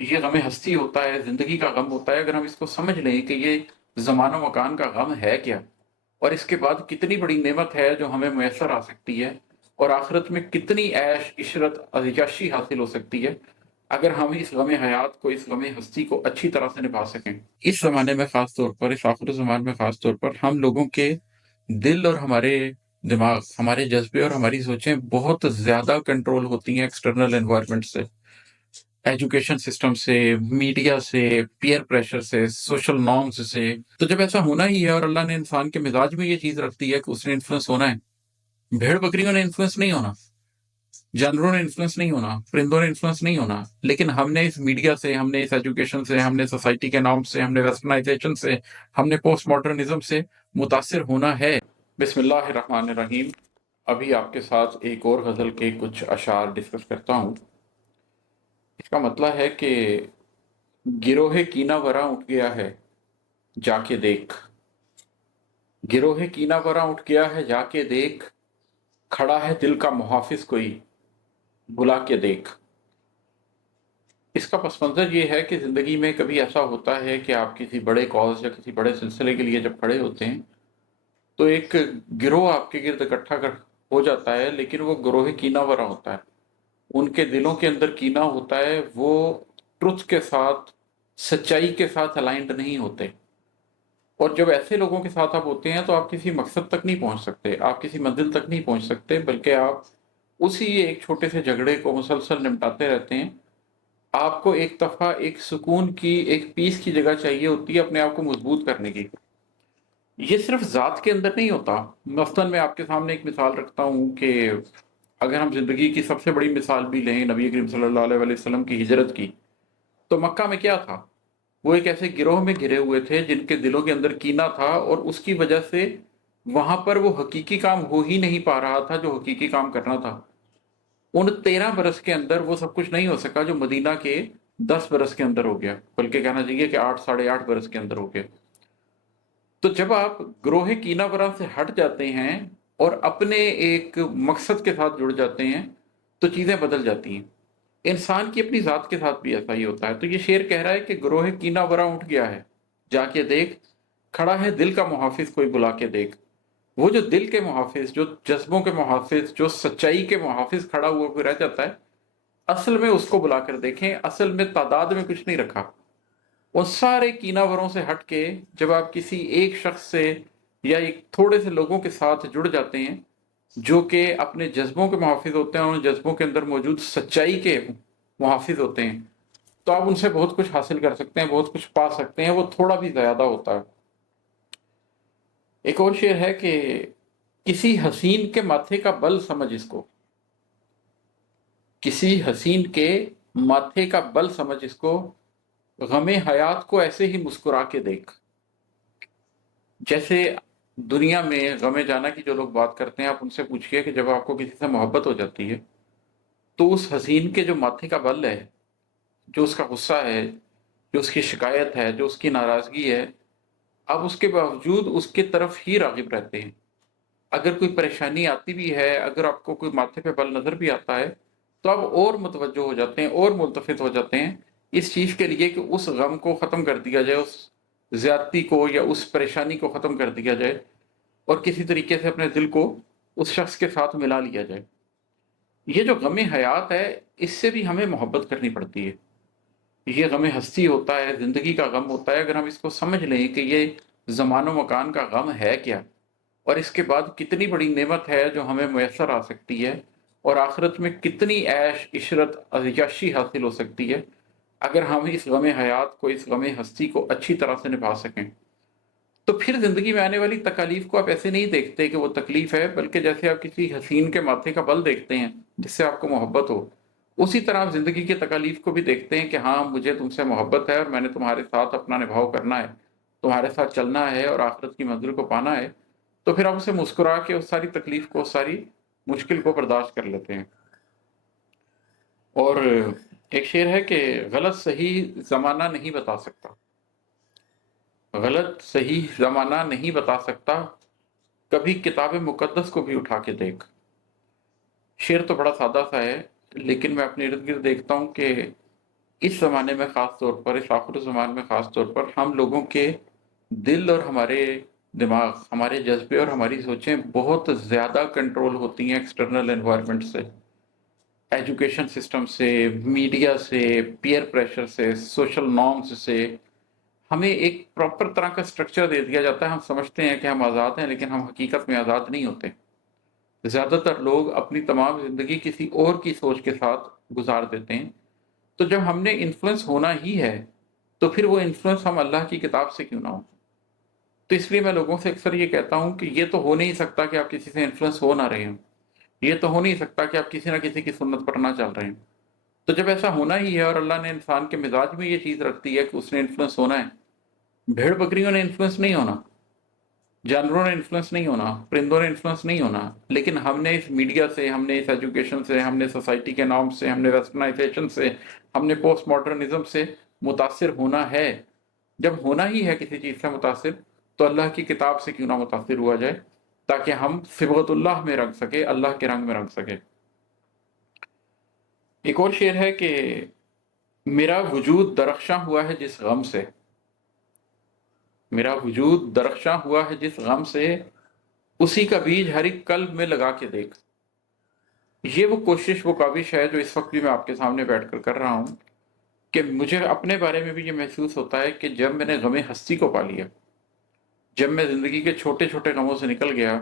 ये गम हस्ती होता है, ज़िंदगी का गम होता है, अगर हम इसको समझ लें कि ये ज़माना मकान का गम है क्या? और इसके बाद कितनी बड़ी नेमत है जो हमें मुयस्सर आ सकती है, और आखिरत में कितनी ऐश, इशरत, अय्याशी हासिल हो सकती है, अगर हम इस गम हयात को, इस गम हस्ती को अच्छी तरह से निभा सकें। इस ज़माने में ख़ास तौर पर, इस आखिरी ज़मान में ख़ास तौर पर हम लोगों के दिल और हमारे दिमाग, हमारे जज़्बे और हमारी सोचें बहुत ज़्यादा कंट्रोल होती हैं एक्सटर्नल एनवायरनमेंट से। एजुकेशन सिस्टम से, मीडिया से, पीयर प्रेशर से, सोशल नॉर्म्स से। तो जब ऐसा होना ही है और अल्लाह ने इंसान के मिजाज में ये चीज रख दी है कि उसने इन्फ्लुएंस होना है, भेड़ बकरियों ने इन्फ्लुएंस नहीं होना, जानवरों ने इन्फ्लुएंस नहीं होना, परिंदों ने इन्फ्लुएंस नहीं होना, लेकिन हमने इस मीडिया से, हमने इस एजुकेशन से, हमने सोसाइटी के नॉर्म से, हमने वेस्टर्नाइजेशन से, हमने पोस्ट मॉडर्निज्म से मुतासिर होना है। बिस्मिल्लाहिर्रहमानिर्रहीम। अभी आपके साथ एक और गजल के कुछ अशार डिस्कस करता हूँ। इसका मतलब है कि गिरोहे कीना वरा उठ गया है, जाके देख। गिरोहे कीना वरा उठ गया है, जाके देख। खड़ा है दिल का मुहाफिज कोई, बुला के देख। इसका पस मंजर ये है कि जिंदगी में कभी ऐसा होता है कि आप किसी बड़े कॉज या किसी बड़े सिलसिले के लिए जब खड़े होते हैं, तो एक गिरोह आपके गिर्द इकट्ठा कर हो जाता है, लेकिन वो गिरोह कीना वरा होता है। उनके दिलों के अंदर कीना होता है, वो ट्रुथ के साथ, सच्चाई के साथ अलाइंड नहीं होते। और जब ऐसे लोगों के साथ आप होते हैं तो आप किसी मकसद तक नहीं पहुंच सकते, आप किसी मंजिल तक नहीं पहुंच सकते, बल्कि आप उसी एक छोटे से झगड़े को मुसलसल निपटाते रहते हैं। आपको एक दफा एक सुकून की, एक पीस की जगह चाहिए होती है अपने आप को मजबूत करने की। ये सिर्फ जात के अंदर नहीं होता। मसलन मैं आपके सामने एक मिसाल रखता हूँ कि अगर हम जिंदगी की सबसे बड़ी मिसाल भी लें, नबी करीम सल्लल्लाहु अलैहि वसल्लम की हिजरत की, तो मक्का में क्या था? वो एक ऐसे गिरोह में घिरे हुए थे जिनके दिलों के अंदर कीना था, और उसकी वजह से वहां पर वो हकीकी काम हो ही नहीं पा रहा था जो हकीकी काम करना था। उन 13 बरस के अंदर वो सब कुछ नहीं हो सका जो मदीना के 10 बरस के अंदर हो गया, बल्कि कहना चाहिए कि 8 साढ़े 8 बरस के अंदर हो गया। तो जब आप ग्रोह कीना बरा से हट जाते हैं और अपने एक मकसद के साथ जुड़ जाते हैं, तो चीजें बदल जाती हैं। इंसान की अपनी जात के साथ भी ऐसा ही होता है। तो ये शेर कह रहा है कि ग्रोह कीना बरा उठ गया है, जाके देख। खड़ा है दिल का मुहाफिज कोई, बुला के देख। वो जो दिल के मुहाफिज, जो जज्बों के मुहाफिज, जो सच्चाई के मुहाफिज खड़ा हुआ कोई रह जाता है, असल में उसको बुलाकर देखें। असल में तादाद में कुछ नहीं रखा। उन सारे कीनावरों से हट के जब आप किसी एक शख्स से या एक थोड़े से लोगों के साथ जुड़ जाते हैं जो कि अपने जज्बों के मुहाफिज होते हैं, उन जज्बों के अंदर मौजूद सच्चाई के मुहाफिज होते हैं, तो आप उनसे बहुत कुछ हासिल कर सकते हैं, बहुत कुछ पा सकते हैं। वो थोड़ा भी ज्यादा होता है। एक और शेर है कि किसी हसीन के माथे का बल समझ इसको, किसी हसीन के माथे का बल समझ इसको, गमे हयात को ऐसे ही मुस्कुरा के देख। जैसे दुनिया में गमे जाना की जो लोग बात करते हैं, आप उनसे पूछिए कि जब आपको किसी से मोहब्बत हो जाती है, तो उस हसीन के जो माथे का बल है, जो उसका गुस्सा है, जो उसकी शिकायत है, जो उसकी नाराजगी है, आप उसके बावजूद उसके तरफ ही रागिब रहते हैं। अगर कोई परेशानी आती भी है, अगर आपको कोई माथे पे बल नजर भी आता है, तो आप और मुतवज्जो हो जाते हैं और मुल्तफित हो जाते हैं इस चीज के लिए कि उस गम को खत्म कर दिया जाए, उस ज्यादती को या उस परेशानी को खत्म कर दिया जाए, और किसी तरीके से अपने दिल को उस शख्स के साथ मिला लिया जाए। ये जो गम हयात है, इससे भी हमें मोहब्बत करनी पड़ती है। ये गम हस्ती होता है, जिंदगी का गम होता है, अगर हम इसको समझ लें कि ये जमानो मकान का गम है क्या, और इसके बाद कितनी बड़ी नेमत है जो हमें मैसर आ सकती है, और आखिरत में कितनी ऐश, इशरत, अय्याशी हासिल हो सकती है, अगर हम इस गम हयात को, इस गम हस्ती को अच्छी तरह से निभा सकें। तो फिर जिंदगी में आने वाली तकालीफ को आप ऐसे नहीं देखते कि वो तकलीफ है, बल्कि जैसे आप किसी हसीन के माथे का बल देखते हैं जिससे आपको मोहब्बत हो, उसी तरह आप जिंदगी की तकालीफ को भी देखते हैं कि हाँ, मुझे तुमसे मोहब्बत है और मैंने तुम्हारे साथ अपना निभाव करना है, तुम्हारे साथ चलना है और आखिरत की मंजिल को पाना है। तो फिर आप उसे मुस्कुरा के उस सारी तकलीफ को, उस सारी मुश्किल को बर्दाश्त कर लेते हैं। और एक शेर है कि गलत सही जमाना नहीं बता सकता, गलत सही जमाना नहीं बता सकता, कभी किताब मुकद्दस को भी उठा के देख। शेर तो बड़ा सादा सा है, लेकिन मैं अपने इर्द गिर्द देखता हूँ कि इस ज़माने में ख़ास तौर पर, इस आखिर ज़मान में ख़ास तौर पर हम लोगों के दिल और हमारे दिमाग, हमारे जज़्बे और हमारी सोचें बहुत ज़्यादा कंट्रोल होती हैं एक्सटर्नल एनवायरनमेंट से, एजुकेशन सिस्टम से, मीडिया से, पीयर प्रेशर से, सोशल नॉर्म्स से। हमें एक प्रॉपर तरह का स्ट्रक्चर दे दिया जाता है, हम समझते हैं कि हम आज़ाद हैं, लेकिन हम हकीकत में आज़ाद नहीं होते। ज़्यादातर लोग अपनी तमाम ज़िंदगी किसी और की सोच के साथ गुजार देते हैं। तो जब हमने इन्फ्लुएंस होना ही है, तो फिर वो इन्फ्लुएंस हम अल्लाह की किताब से क्यों ना हो। तो इसलिए मैं लोगों से अक्सर ये कहता हूँ कि ये तो हो नहीं सकता कि आप किसी से इन्फ्लुएंस हो ना रहे हो, ये तो हो नहीं सकता कि आप किसी ना किसी की सुन्नत पर ना चल रहे हो। तो जब ऐसा होना ही है और अल्लाह ने इंसान के मिजाज में ये चीज़ रख दी है कि उसने इन्फ्लुएंस होना है, भेड़ बकरियों ने इन्फ्लुएंस नहीं होना, जानवरों ने इन्फ्लुएंस नहीं होना, परिंदों ने इन्फ्लुएंस नहीं होना, लेकिन हमने इस मीडिया से, हमने इस एजुकेशन से, हमने सोसाइटी के नॉर्म से, हमने वेस्टर्नाइजेशन से, हमने पोस्ट मॉडर्निज्म से मुतासिर होना है। जब होना ही है किसी चीज़ से मुतासिर, तो अल्लाह की किताब से क्यों ना मुतासिर हुआ जाए, ताकि हम सिबगतुल्लाह में रंग सके, अल्लाह के रंग में रंग सके। एक और शेर है कि मेरा वजूद दरख्शां हुआ है जिस गम से, मेरा वजूद दरख्शां हुआ है जिस गम से, उसी का बीज हर एक कल्ब में लगा के देख। ये वो कोशिश, वो काविश है जो इस वक्त भी मैं आपके सामने बैठकर कर रहा हूँ, कि मुझे अपने बारे में भी ये महसूस होता है कि जब मैंने गमे हस्ती को पा लिया, जब मैं ज़िंदगी के छोटे छोटे गमों से निकल गया,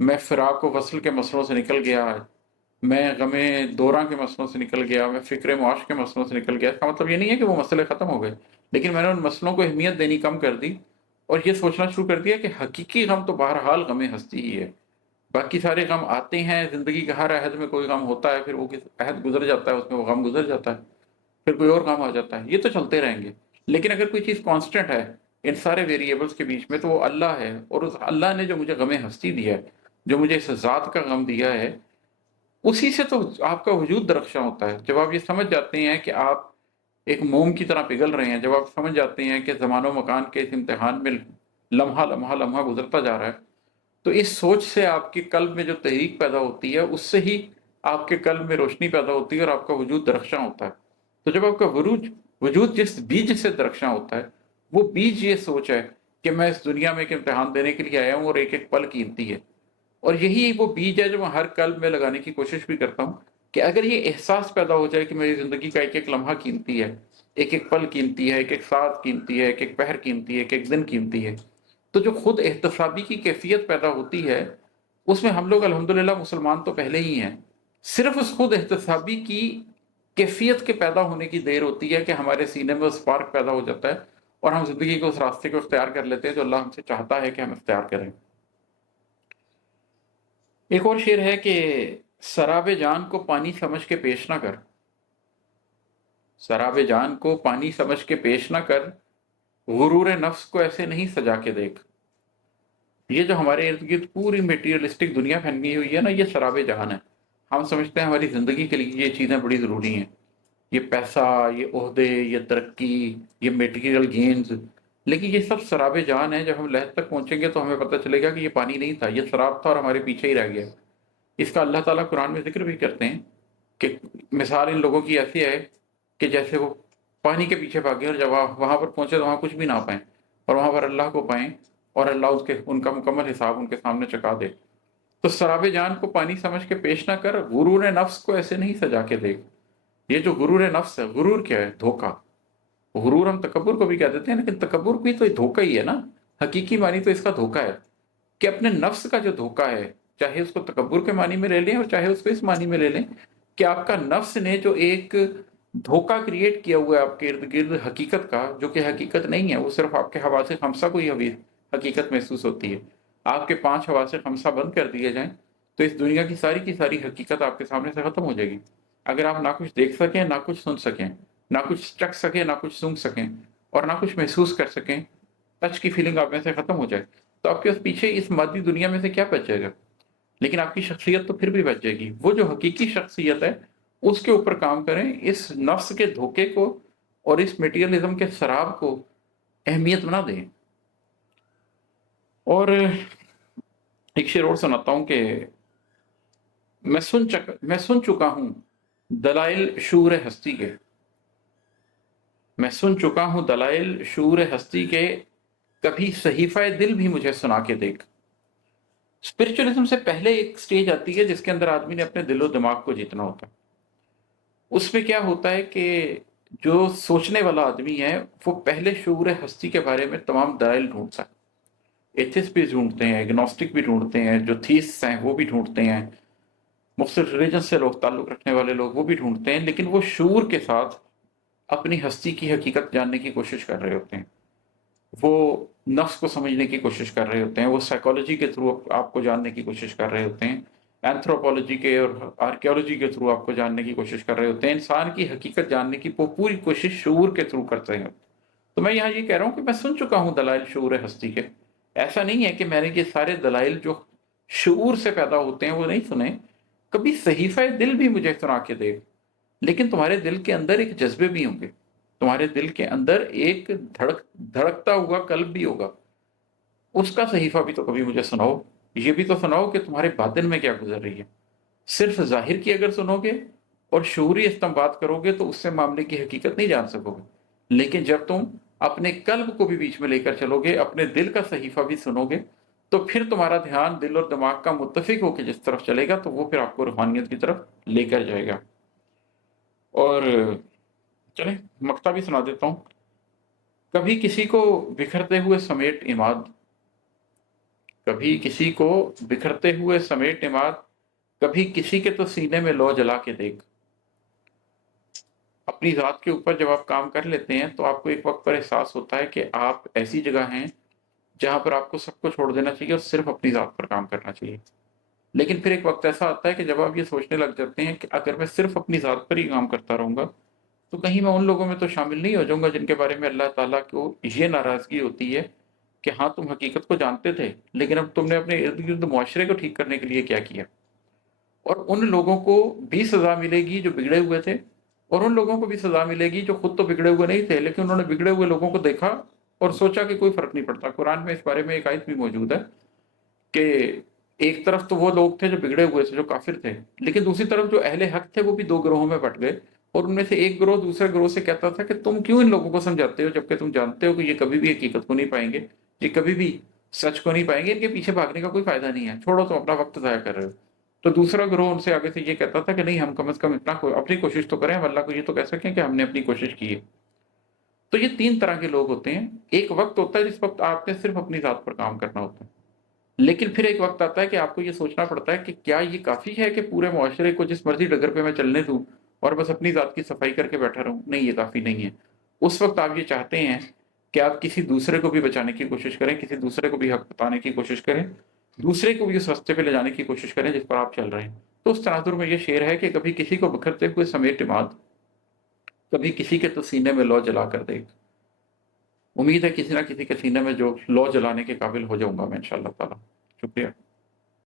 मैं फ़िराक व वस्ल के मसलों से निकल गया, मैं गमे दौरां के मसलों से निकल गया, मैं फ़िक्र मुआश के मसलों से निकल गया। इसका मतलब ये नहीं है कि वो मसले ख़त्म हो गए, लेकिन मैंने उन मसलों को अहमियत देनी कम कर दी और ये सोचना शुरू कर दिया कि हकीकी गम तो बहरहाल गमे हस्ती ही है। बाकी सारे गम आते हैं, ज़िंदगी के हर अहद में कोई गम होता है, फिर वो किस अहद गुज़र जाता है, उसमें वो गम गुज़र जाता है, फिर कोई और काम आ जाता है, ये तो चलते रहेंगे। लेकिन अगर कोई चीज़ कांस्टेंट है इन सारे वेरिएबल्स के बीच में, तो वो अल्लाह है। और उस अल्लाह ने जो मुझे गमे हस्ती दिया है, जो मुझे इस ज़ात का गम दिया है, उसी से तो आपका वजूद दरख्शां होता है। जब आप ये समझ जाते हैं कि आप एक मोम की तरह पिघल रहे हैं, जब आप समझ जाते हैं कि ज़मानो मकान के इस इम्तिहान में लम्हा लम्हा लम्हा गुजरता जा रहा है, तो इस सोच से आपके कल्ब में जो तहरीक पैदा होती है, उससे ही आपके कल्ब में रोशनी पैदा होती है और आपका वजूद दरख्शां होता है। तो जब आपका वरूज वजूद जिस बीज से दरख्शां होता है, वो बीज ये सोच है कि मैं इस दुनिया में एक इम्तिहान देने के लिए आया हूँ और एक एक पल कीमती है। और यही वो बीज है जो मैं हर कल्ब में लगाने की कोशिश भी करता हूँ, कि अगर ये एहसास पैदा हो जाए कि मेरी ज़िंदगी का एक एक लम्हा कीमती है, एक एक पल कीमती है, एक एक साथ कीमती है, एक एक पहर कीमती है, एक एक दिन कीमती है, तो जो खुद एहतसाबी की कैफियत पैदा होती है, उसमें हम लोग अल्हम्दुलिल्लाह मुसलमान तो पहले ही हैं। सिर्फ उस खुद एहतसाबी की कैफियत के पैदा होने की देर होती है कि हमारे सीने में स्पार्क पैदा हो जाता है और हम ज़िंदगी को उस रास्ते को इख्तियार कर लेते हैं जो अल्लाह हमसे चाहता है कि हम इख्तियार करें। एक और शेर है कि शराबे जान को पानी समझ के पेश ना कर, शराबे जान को पानी समझ के पेश ना कर, गुरूर नफ्स को ऐसे नहीं सजा के देख। ये जो हमारे इर्द गिर्द पूरी मटेरियलिस्टिक दुनिया फैली हुई है ना, ये शराबे जहान है। हम समझते हैं हमारी ज़िंदगी के लिए ये चीज़ें बड़ी ज़रूरी हैं, ये पैसा, ये ओहदे, ये तरक्की, ये मटेरियल गेन्स, लेकिन ये सब शराबे जहान है। जब हम लहद तक पहुंचेंगे तो हमें पता चलेगा कि ये पानी नहीं था, ये शराब था और हमारे पीछे ही रह गया। इसका अल्लाह ताला कुरान में जिक्र भी करते हैं कि मिसाल इन लोगों की ऐसी है कि जैसे वो पानी के पीछे भागे और जब वहां पर पहुंचे तो वहां कुछ भी ना पाए और वहां पर अल्लाह को पाएं और अल्लाह उसके उनका मुकम्मल हिसाब उनके सामने चुका दे। तो शराबे जान को पानी समझ के पेश ना कर, गुरूर नफ्स को ऐसे नहीं सजा के देख। ये जो गुरूर नफ्स है, गुरूर क्या है? धोखा। गुरूर हम तकब्बुर को भी कह देते हैं, लेकिन तकब्बुर भी तो धोखा ही है ना। हकीकी मानी तो इसका धोखा है कि अपने नफ्स का जो धोखा है, चाहे उसको तकब्बुर के मानी में ले लें और चाहे उसको इस मानी में ले लें, कि आपका नफ्स ने जो एक धोखा क्रिएट किया हुआ है आपके इर्द गिर्द हकीकत का, जो कि हकीकत नहीं है, वो सिर्फ आपके हवासे खमसा को ही अभी हकीकत महसूस होती है। आपके 5 हवासे खमसा बंद कर दिए जाएं तो इस दुनिया की सारी हकीकत आपके सामने से खत्म हो जाएगी। अगर आप ना कुछ देख सकें, ना कुछ सुन सकें, ना कुछ चख सकें, ना कुछ सूंघ सकें और ना कुछ महसूस कर सकें, टच की फीलिंग आप में से खत्म हो जाए, तो आपके उस पीछे इस मादी दुनिया में से क्या बच जाएगा? लेकिन आपकी शख्सियत तो फिर भी बच जाएगी। वो जो हकीकी शख्सियत है, उसके ऊपर काम करें, इस नफ्स के धोखे को और इस मटेरियलिज्म के शराब को अहमियत ना दें। और एक शेर और सुनाता हूं कि मैं सुन चुका हूं दलाइल शूर हस्ती के, मैं सुन चुका हूँ दलाइल शूर हस्ती के, कभी सहीफाए दिल भी मुझे सुना के देख। स्पिरिचुअलिज्म से पहले एक स्टेज आती है जिसके अंदर आदमी ने अपने दिलो दिमाग को जीतना होता है। उसमें क्या होता है कि जो सोचने वाला आदमी है वो पहले शूर हस्ती के बारे में तमाम दलाइल ढूंढता है। एथिस्ट भी ढूंढते हैं, एग्नोस्टिक भी ढूंढते हैं, जो थीस्ट हैं वो भी ढूंढते हैं, मुख्तलिफ रिलीजन से लोग ताल्लुक रखने वाले लोग वो भी ढूंढते हैं, लेकिन वो शूर के साथ अपनी हस्ती की हकीकत जानने की कोशिश कर रहे होते हैं। वो नफ्स को समझने की कोशिश कर रहे होते हैं, वो साइकोलॉजी के थ्रू आपको जानने की कोशिश कर रहे होते हैं, एंथ्रोपोलॉजी के और आर्कियोलॉजी के थ्रू आपको जानने की कोशिश कर रहे होते हैं। इंसान की हकीकत जानने की वो पूरी कोशिश शूर के थ्रू करते हैं। तो मैं यहाँ ये कह रहा हूँ कि मैं सुन चुका हूँ दलाइल शूर हस्ती के। ऐसा नहीं है कि मैंने ये सारे दलाइल जो शूर से पैदा होते हैं वो नहीं सुने। कभी सहीफा दिल भी मुझे सुना के देख। लेकिन तुम्हारे दिल के अंदर एक जज्बे भी होंगे, तुम्हारे दिल के अंदर एक धड़कता हुआ कल्ब भी होगा, उसका सहीफा भी तो कभी मुझे सुनाओ। ये भी तो सुनाओ कि तुम्हारे बातिन में क्या गुजर रही है। सिर्फ जाहिर की अगर सुनोगे और शूरी इस्तेमाल करोगे तो उससे मामले की हकीकत नहीं जान सकोगे। लेकिन जब तुम अपने कल्ब को भी बीच में लेकर चलोगे, अपने दिल का सहीफा भी सुनोगे, तो फिर तुम्हारा ध्यान दिल और दिमाग का मुत्तफिक होकर जिस तरफ चलेगा तो वो फिर आपको रूहानियत की तरफ लेकर जाएगा। और चले मक्ता भी सुना देता हूँ। कभी किसी को बिखरते हुए समेट इमाद, कभी किसी को बिखरते हुए समेट इमाद, कभी किसी के तो सीने में लौ जला के देख। अपनी ज़ात के ऊपर जब आप काम कर लेते हैं तो आपको एक वक्त पर एहसास होता है कि आप ऐसी जगह हैं जहां पर आपको सबको छोड़ देना चाहिए और सिर्फ अपनी ज़ात पर काम करना चाहिए। लेकिन फिर एक वक्त ऐसा आता है कि जब आप ये सोचने लग जाते हैं कि अगर मैं सिर्फ अपनी ज़ात पर ही काम करता रहूंगा तो कहीं मैं उन लोगों में तो शामिल नहीं हो जाऊंगा जिनके बारे में अल्लाह ताला को ये नाराज़गी होती है कि हाँ तुम हकीकत को जानते थे लेकिन अब तुमने अपने इर्द गिर्द मुआशरे को ठीक करने के लिए क्या किया। और उन लोगों को भी सज़ा मिलेगी जो बिगड़े हुए थे, और उन लोगों को भी सज़ा मिलेगी जो खुद तो बिगड़े हुए नहीं थे लेकिन उन्होंने बिगड़े हुए लोगों को देखा और सोचा कि कोई फ़र्क नहीं पड़ता। कुरान में इस बारे में एक आयत भी मौजूद है कि एक तरफ तो वो लोग थे जो बिगड़े हुए थे, जो काफिर थे, लेकिन दूसरी तरफ जो अहले हक थे वो भी दो ग्रोहों में बट गए। और उनमें से एक ग्रोह दूसरे ग्रोह से कहता था कि तुम क्यों इन लोगों को समझाते हो जबकि तुम जानते हो कि ये कभी भी हकीकत को नहीं पाएंगे, ये कभी भी सच को नहीं पाएंगे, इनके पीछे भागने का कोई फायदा नहीं है, छोड़ो, तुम अपना वक्त ज़ाया कर रहे हो। तो दूसरा ग्रोह उनसे आगे से ये कहता था कि नहीं, हम कम से कम इतना अपनी कोशिश तो करें, हम अल्लाह को ये तो कह सकें कि हमने अपनी कोशिश की है। तो ये तीन तरह के लोग होते हैं। एक वक्त होता है जिस वक्त आपने सिर्फ अपनी ज़ात पर काम करना होता है, लेकिन फिर एक वक्त आता है कि आपको ये सोचना पड़ता है कि क्या ये काफ़ी है कि पूरे मुआशरे को जिस मर्जी डगर पे मैं चलने दूँ और बस अपनी ज़ात की सफाई करके बैठा रहूँ। नहीं, ये काफ़ी नहीं है। उस वक्त आप ये चाहते हैं कि आप किसी दूसरे को भी बचाने की कोशिश करें, किसी दूसरे को भी हक बताने की कोशिश करें, दूसरे को भी उस रास्ते पे ले जाने की कोशिश करें जिस पर आप चल रहे हैं। तो उस तनाजुर में ये शेर है कि कभी किसी को बिखरते हुए समेट इमाद, कभी किसी के तो सीने में लौ जला कर देख। उम्मीद है किसी ना किसी के सीने में जो लौ जलाने के काबिल हो जाऊंगा मैं इंशाअल्लाह ताला। शुक्रिया।